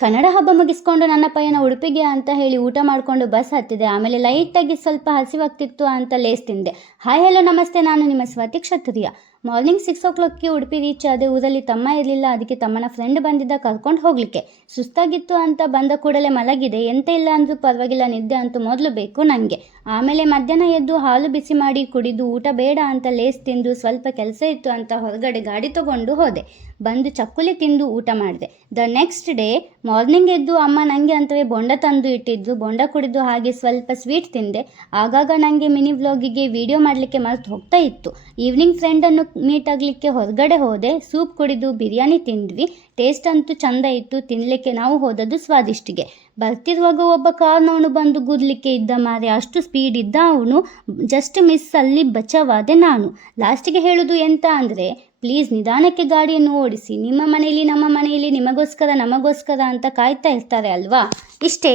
ಕನ್ನಡ ಹಬ್ಬ ಮುಗಿಸ್ಕೊಂಡು ನನ್ನ ಪಯ್ಯನ ಉಡುಪಿಗೆ ಅಂತ ಹೇಳಿ ಊಟ ಮಾಡಿಕೊಂಡು ಬಸ್ ಹತ್ತಿದೆ. ಆಮೇಲೆ ಲೈಟಾಗಿ ಸ್ವಲ್ಪ ಹಸಿವಾಗ್ತಿತ್ತು ಅಂತ ಲೇಸ್ ತಿಂದೆ. ಹಾಯ್ ಹಲೋ ನಮಸ್ತೆ, ನಾನು ನಿಮ್ಮ ಸ್ವಾತಿ ಕ್ಷತ್ರಿಯ. ಮಾರ್ನಿಂಗ್ 6 o'clockಗೆ ಉಡುಪಿ ರೀಚ್ ಆದೆ. ಊರಲ್ಲಿ ತಮ್ಮ ಇರಲಿಲ್ಲ, ಅದಕ್ಕೆ ತಮ್ಮನ ಫ್ರೆಂಡ್ ಬಂದಿದ್ದ ಕರ್ಕೊಂಡು ಹೋಗ್ಲಿಕ್ಕೆ. ಸುಸ್ತಾಗಿತ್ತು ಅಂತ ಬಂದ ಕೂಡಲೇ ಮಲಗಿದೆ. ಎಂತ ಇಲ್ಲ ಅಂದರೂ ಪರವಾಗಿಲ್ಲ, ನಿದ್ದೆ ಅಂತೂ ಮೊದಲು ಬೇಕು ನನಗೆ. ಆಮೇಲೆ ಮಧ್ಯಾಹ್ನ ಎದ್ದು ಹಾಲು ಬಿಸಿ ಮಾಡಿ ಕುಡಿದು ಊಟ ಬೇಡ ಅಂತ ಲೇಸ್ ತಿಂದು ಸ್ವಲ್ಪ ಕೆಲಸ ಇತ್ತು ಅಂತ ಹೊರಗಡೆ ಗಾಡಿ ತಗೊಂಡು ಹೋದೆ. ಬಂದು ಚಕ್ಕುಲಿ ತಿಂದು ಊಟ ಮಾಡಿದೆ. ದ ನೆಕ್ಸ್ಟ್ ಡೇ ಮಾರ್ನಿಂಗ್ ಎದ್ದು ಅಮ್ಮ ನನಗೆ ಅಂತವೇ ಬೊಂಡ ತಂದು ಇಟ್ಟಿದ್ದು. ಬೊಂಡ ಕುಡಿದು ಹಾಗೆ ಸ್ವಲ್ಪ ಸ್ವೀಟ್ ತಿಂದೆ. ಆಗಾಗ ನನಗೆ ಮಿನಿ ವ್ಲಾಗಿಗೆ ವಿಡಿಯೋ ಮಾಡಲಿಕ್ಕೆ ಮರೆತು ಹೋಗ್ತಾ ಇತ್ತು. ಈವ್ನಿಂಗ್ ಫ್ರೆಂಡನ್ನು ಮೀಟ್ ಆಗಲಿಕ್ಕೆ ಹೊರಗಡೆ ಹೋದೆ. ಸೂಪ್ ಕುಡಿದು ಬಿರಿಯಾನಿ ತಿಂದ್ವಿ. ಟೇಸ್ಟ್ ಅಂತೂ ಚಂದ ಇತ್ತು. ತಿನ್ನಲಿಕ್ಕೆ ನಾವು ಹೋದದ್ದು ಸ್ವಾದಿಷ್ಟಿಗೆ. ಬರ್ತಿರುವಾಗ ಒಬ್ಬ ಕಾರ್ನವನು ಬಂದು ಗುದ್ಲಿಕ್ಕೆ ಇದ್ದ ಮಾರೆ. ಅಷ್ಟು ಸ್ಪೀಡ್ ಇದ್ದ ಅವನು. ಜಸ್ಟ್ ಮಿಸ್ಸಲ್ಲಿ ಬಚಾವಾದೆ ನಾನು. ಲಾಸ್ಟಿಗೆ ಹೇಳೋದು ಎಂತ ಅಂದರೆ, ಪ್ಲೀಸ್ ನಿಧಾನಕ್ಕೆ ಗಾಡಿಯನ್ನು ಓಡಿಸಿ. ನಿಮ್ಮ ಮನೆಯಲ್ಲಿ ನಮ್ಮ ಮನೆಯಲ್ಲಿ ನಿಮಗೋಸ್ಕರ ನಮಗೋಸ್ಕರ ಅಂತ ಕಾಯ್ತಾ ಇರ್ತಾರೆ ಅಲ್ವಾ. ಇಷ್ಟೇ.